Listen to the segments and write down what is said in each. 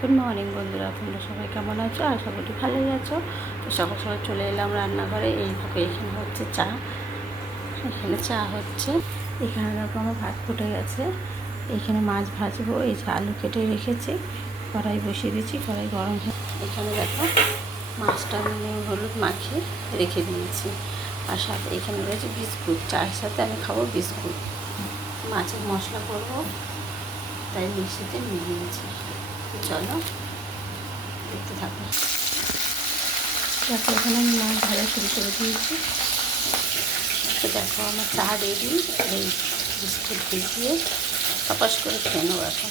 Good morning বন্ধুরা, তোমরা সবাই কেমন আছো? আর সবাই ভালোই আছো। তো সকাল সকাল চলে এলাম রান্নাঘরে, এই দেখো এখানে হচ্ছে চা, এখানে চা হচ্ছে। এখানে দেখো আমার ভাত ফুটে গেছে। এখানে মাছ ভাজবো, এই যে আলু কেটে রেখেছি, কড়াই বসিয়ে দিয়েছি, কড়াই গরম হয়ে এখানে দেখো মাছটা আমি হলুদ মাখিয়ে রেখে দিয়েছি। আর সাথে এখানে রয়েছে বিস্কুট, চায়ের সাথে আমি খাব বিস্কুট। মাছের মশলা করব, তাই মিক্সিতে নিয়ে নিয়েছি। চলো দেখতে থাকো। দেখো এখানে আমি মাছ ভাজা শুরু করে দিয়েছি। তো দেখো আমার চা রেডি এই বিস্কুট ভিজিয়ে তপাস করে খেয়ে নেব এখন।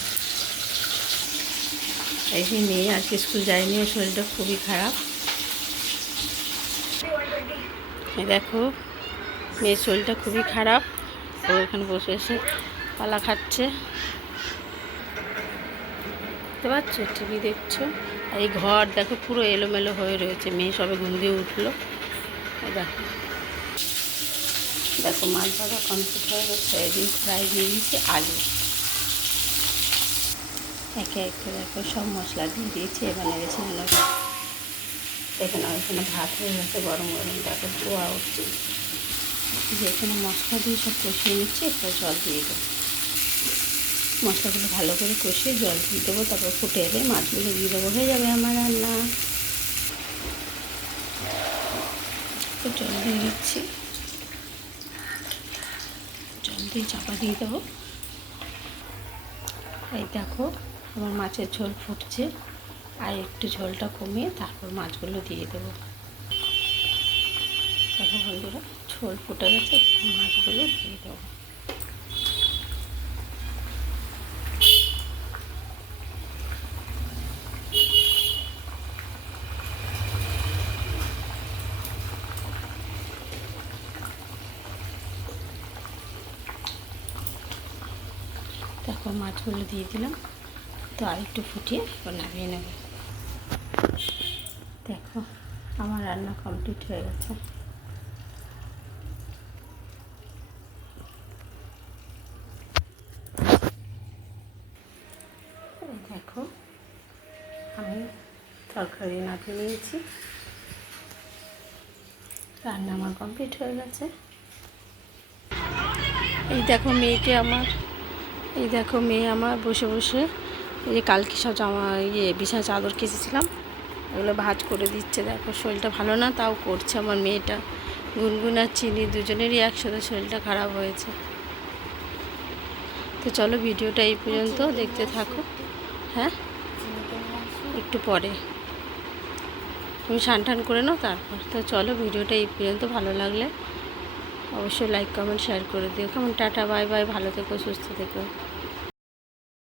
এই মেয়ে আজকে স্কুল যায়নি ওর শরীরটা খুবই খারাপ। দেখো মেয়ের শরীরটা খুবই খারাপ। ও এখানে বসে এসে পালা খাচ্ছে। দেখতে পাচ্ছ? টিভি দেখছ? এই ঘর দেখো পুরো এলোমেলো হয়ে রয়েছে। মেয়ে সবে ঘুম দিয়ে উঠল। দেখো। দেখো, মাছ ভাজা কমপ্লিট হয়ে গেছে। এদিন ফ্রাই দিয়ে দিয়েছি, আলু। একে একে দেখো, সব মশলা দিয়ে দিয়েছি, এবার গেছে এখানে এখানে ভাত হয়ে গেছে, গরম গরম। দেখো, ধোয়া উঠছে। যে এখানে মশলা দিয়ে সব কষিয়ে নিচ্ছি একটু জল দিয়ে দেবো। মশলাগুলো ভালো করে কষিয়ে জল দিয়ে দেবো, তারপর ফুটে এলে মাছগুলো দিয়ে দেবো। হয়ে যাবে আমার রান্না। জল দিয়ে দিচ্ছি। জল দিয়ে চাপা দিয়ে দেবো। এই দেখো, আমার মাছের ঝোল ফুটছে। আর একটু ঝোলটা কমিয়ে তারপর মাছগুলো দিয়ে দেবো। দেখো ঝোল ফুটে গেছে, মাছগুলো দিয়ে দেবো। দেখো মাছগুলো দিয়ে দিলাম। তো আর একটু ফুটিয়ে এবার নামিয়ে নেব। দেখো, আমার রান্না কমপ্লিট হয়ে গেছে। দেখো, আমি তরকারি নামিয়ে নিয়েছি। রান্না আমার কমপ্লিট হয়ে গেছে। এই দেখো মেয়েকে আমার এই দেখো মেয়ে আমার বসে বসে এই যে কালকে সব জামা ইয়ে বিছানা চাদর কেচেছিলাম। এগুলো ভাজ করে দিচ্ছে দেখো শরীরটা ভালো না তাও করছে আমার মেয়েটা। গুনগুন আর চিনি দুজনেরই একসাথে শরীরটা খারাপ হয়েছে। তো চলো ভিডিওটা এই পর্যন্ত দেখতে থাকো। হ্যাঁ? একটু পরে। তুমি স্নান টান করে নাও তারপর। তো চলো ভিডিওটা এই পর্যন্ত ভালো লাগলে অবশ্যই লাইক কমেন্ট শেয়ার করে দিও। কেমন? টাটা বাই বাই ভালো থেকো সুস্থ থেকো।